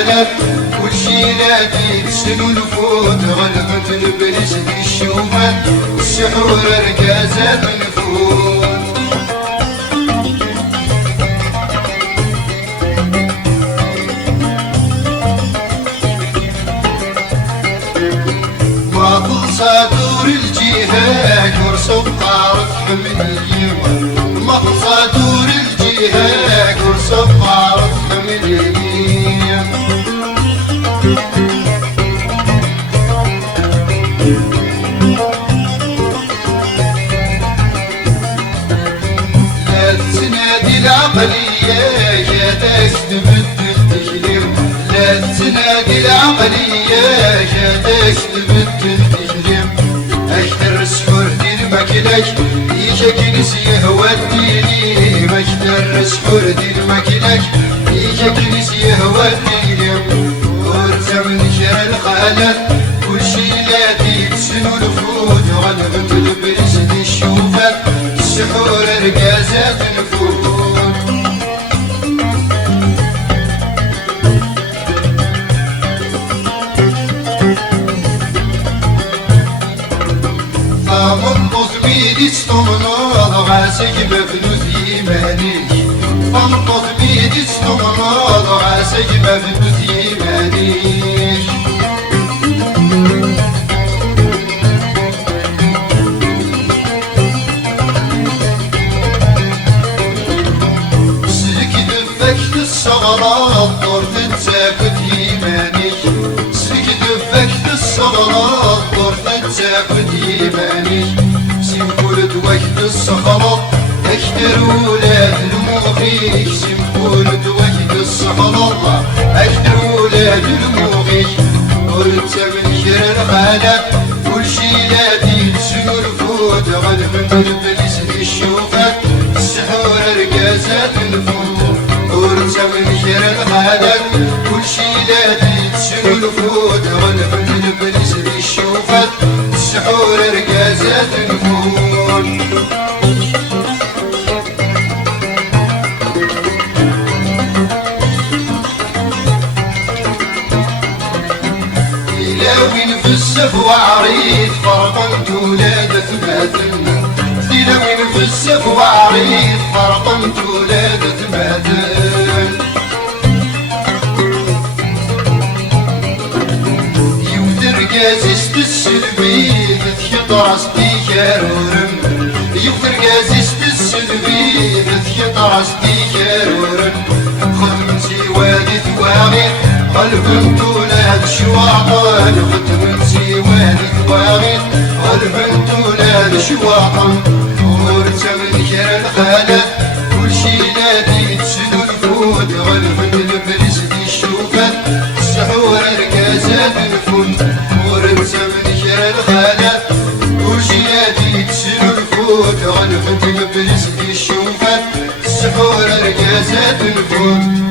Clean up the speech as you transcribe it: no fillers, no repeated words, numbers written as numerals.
الخالف كل شي نادي تسنو الفوت غلبت البلس دي الشوفات السحور ركازات الفوت باطل صدور الجهاد ورسم طارق حملية باطل صدور الجهاد ورسم طارق حملية لا تنادي العقلية يا داس تبدل تكلم لا تنادي العقلية يا داس تبدل تكلم أكثر السحور دير ماكلك يجاك نسيه وديني أكثر السحور دير ماكلك يجاك نسيه وديني ورثة من شر الخالات كل شي لادي تسنو الفوت غلبت البريس دي الشوفات السحور ركازات الفوت منقص بيدي استمناض غاسك مفلوس يمانيك منقص بيدي استمناض غاسك مفلوس يمانيك سلك دفكت الصغرات دور تتساكت يمانيك سلك دفكت الصغرات دور تتساكت يمانيك سيمكولد وقت الصخرة اكتر ولاد الموخيك سيمكولد وقت الصخرة اكتر ولاد الموخيك ورثة من شر الخالق كل شي لادي تسنو الفوت غلبت البليس دي الشوفات السحور ركازات الفوت ورثة من شر الخالق كل شي لادي تسنو الفوت غلبت البليس دي الشوفات السحور ركازات الفوت تلاوين في السف وعريض فرقمت ولادة باتن تلاوين في السف وعريض فرقمت ولادة باتن يوتر قازست السلبي تخيط راسدي كارورم يوتر قازست السلبي تخيط راسدي كارورم خدم سوادي ثواغي قلب ولاد شواطن خدم سوادي ثواغي قلب ولاد شواطن ورثة من شر الخالات كل شي نادي تسنو الفوت غلبت البليس دي الشوفات السحور ركازات الفوت ورثة من شر الخالات كل شي نادي تسنو الفوت غلبت البليس دي الشوفات السحور ركازات الفوت